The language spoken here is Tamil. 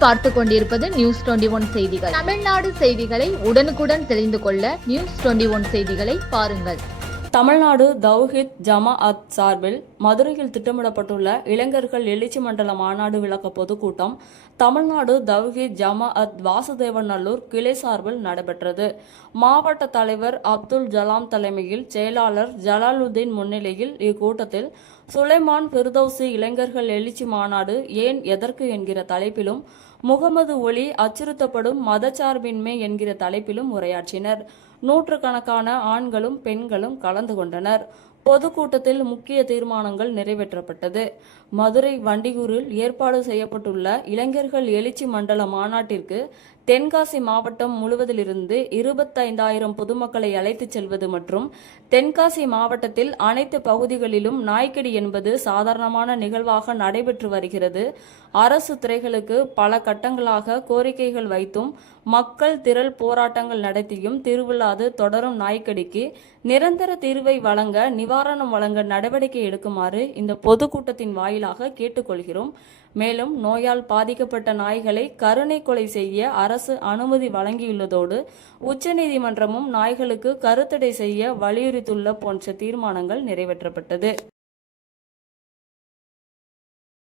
நீங்கள் பார்த்து கொண்டிருப்பது நியூஸ் 21 செய்திகள். தமிழ்நாடு செய்திகளை உடனுக்குடன் தெரிந்து கொள்ள நியூஸ் 21 செய்திகளை பாருங்கள். தமிழ்நாடு தவ்ஹீத் ஜமாஅத் சார்பில் மதுரையில் திட்டமிடப்பட்டுள்ள இளைஞர்கள் எழுச்சி மண்டல மாநாடு விளக்க பொதுக்கூட்டம் தமிழ்நாடு தவ்ஹீத் ஜமாஅத் வாசுதேவநல்லூர் கிளை சார்பில் நடைபெற்றது. மாவட்ட தலைவர் அப்துல் ஜலாம் தலைமையில் செயலாளர் ஜலாலுதீன் முன்னிலையில் இக்கூட்டத்தில் சுலைமான் பிர்தௌசி இளைஞர்கள் எழுச்சி மாநாடு ஏன் எதற்கு என்கிற தலைப்பிலும் முகமது ஒலி அச்சுறுத்தப்படும் மதச்சார்பின்மை என்கிற தலைப்பிலும் உரையாற்றினர். நூற்றுக்கணக்கான ஆண்களும் பெண்களும் கலந்து கொண்டனர். பொதுக்கூட்டத்தில் முக்கிய தீர்மானங்கள் நிறைவேற்றப்பட்டது. மதுரை வண்டியூரில் ஏற்பாடு செய்யப்பட்டுள்ள இளைஞர்கள் எழுச்சி மண்டல மாநாட்டிற்கு தென்காசி மாவட்டம் முழுவதிலிருந்து 25,000 பொதுமக்களை அழைத்துச் செல்வது மற்றும் தென்காசி மாவட்டத்தில் அனைத்து பகுதிகளிலும் நாய்க்கடி என்பது சாதாரணமான நிகழ்வாக நடைபெற்று வருகிறது. அரசு துறைகளுக்கு பல கட்டங்களாக கோரிக்கைகள் வைத்தும் மக்கள் திரள் போராட்டங்கள் நடத்தியும் தீர்வில்லாது தொடரும் நாய்க்கடிக்கு நிரந்தர தீர்வை வழங்க நிவாரணம் வழங்க நடவடிக்கை எடுக்குமாறு இந்த பொதுக்கூட்டத்தின் வாயிலாக கேட்டுக்கொள்கிறோம். மேலும் நோயால் பாதிக்கப்பட்ட நாய்களை கருணை கொலை செய்ய அரசு அனுமதி வழங்கியுள்ளதோடு உச்சநீதிமன்றமும் நாய்களுக்கு கருத்தடை செய்ய வலியுறுத்தியுள்ள போன்ற தீர்மானங்கள் நிறைவேற்றப்பட்டது.